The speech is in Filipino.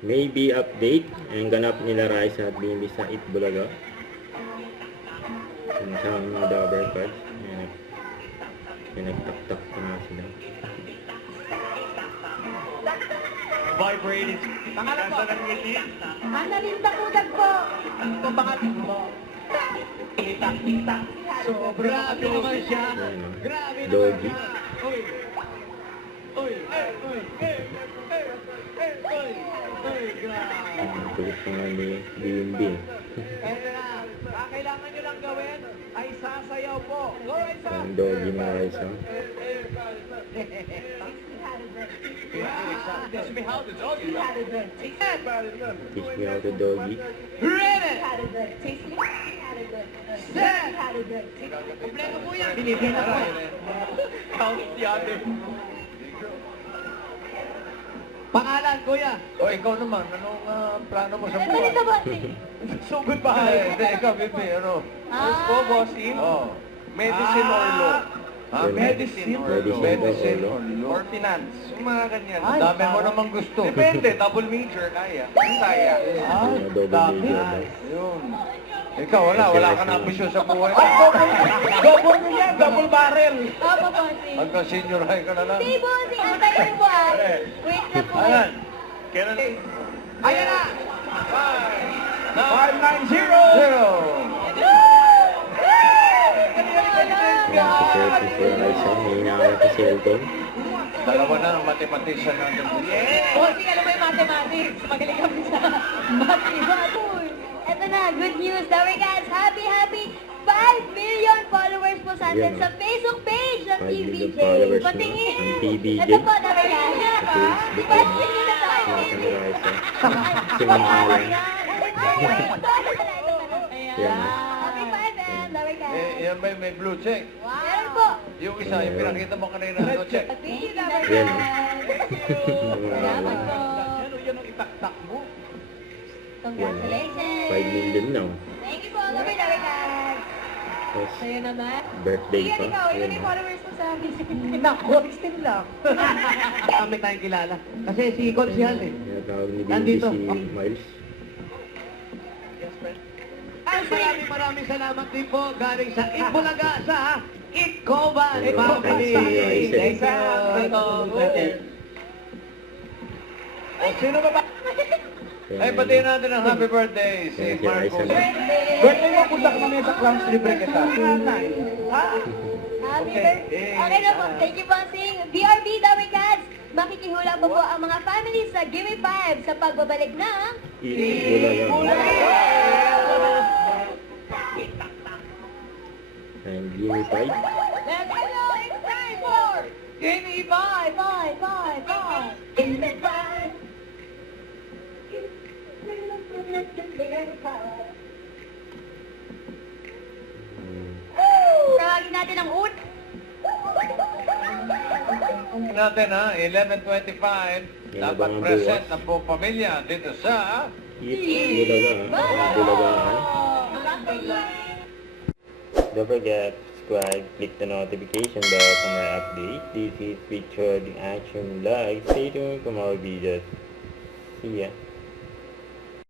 Maybe update ang ganap nila Raisa at Bimbi sa Itbulaga. Sa mga Dabber Cards. Nagtak-tak pa nga sila. Vibrating. Pangalan po. Ganda ng ngiti. Annalyn Takudag po. Ito pangalan mo. So, grabe naman siya. Grabe naman Doggy. siya. Uy. Uy. Uy. Uy. Uy. Grabe. Ang kulit pa nga ni Bimbi. Kaya na, ang kailangan nyo lang gawin ay sasayaw po. Go, Raisa. Ang doggy na Raisa. Teach me how to doggy. Teach me how to doggy. Ready. Set. Kompleto po yan. Binibigyan ako. Count the other. Pangalan, kuya. O, ikaw naman. Anong plano mo sa Ano buhay? dito, bossing? Sugod pa. Hindi, ikaw, Bibi. Ano? First po, bossing. Oh. Medicine or law? Ah, medicine or law? medicine or law? Or finance? Yung mga ganyan. Ay, Dami mo parang- naman gusto. Depende. Double major, kaya. Yung kaya. Ay, Double dami. major daw. Yun. Ikaw, wala ka na ambisyon sa buhay. Ay, double nyo yan, double barrel. Opo, bossing. Hanggang senior high ka na lang. Hindi, bossing. Antayin mo ah. Wait na po. Ayan. Kailan? Ayan na. 590. Zero. Yan si Raisa. May hinahanap sa cellphone. Dalawa na ang mathematician natin. Bossing, ano ba yung mathematics? Magaling kami sa mathematics. Eto na, good news. Daway guys, happy 5 million followers po sa atin Yan, sa Facebook page ng 5 million TVJ. followers na Patingin. ng TVJ. Ito po, daway guys. Sa Facebook. 5 million na tayo. Mga ni Raisa. Simangalan. Yan. Happy 5M, daway guys. Yan may blue check. Meron po. Yung isa, yung pinakita mo kanina, no check. Thank you, daway Yan. guys. Salamat po. Yan ang itaktak mo. Congratulations. 5 million na. Thank you po, daway guys. Tapos, Sa'yo naman. birthday Iyan pa. ikaw, ilan Yan. yung followers mo sa Facebook? Nako, 16 lang. Kami tayong kilala. Kasi si Consial eh. Tinatawag ni Bimbi Nandito. si Miles. Maraming salamat din po galing sa Itbulaga sa Itcoban Family. Raisa. Thank you. Sino ba ba? Ay, pati natin ang happy birthday si Thank you, Marco. Raisa. Birthday mo, punta ka mamaya sa Clowns Libre kita. Ha? Happy birthday. Okay na po. Thank you, Bossing. BRB, Daway Cats. Makikihula po po ang mga families sa Gimme 5 sa pagbabalik ng... Itbulaga. And Gimme 5. Let's go! It's time for Gimme 5! 5! Gimme 5! Tawagin natin ang ut. Natin ha, 11:25. Dapat Inabangan present bukas. ng buong pamilya dito sa... Bulagaan. Don't forget to subscribe, click the notification bell for more updates. This is Featured in Action Live. Stay tuned for more videos. See ya.